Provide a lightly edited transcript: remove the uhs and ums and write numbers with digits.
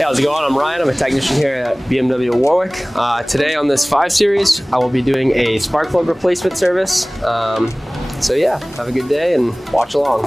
Hey, how's it going? I'm Ryan. I'm a technician here at BMW Warwick. Today on this 5 Series, I will be doing a spark plug replacement service. So yeah, have a good day and watch along.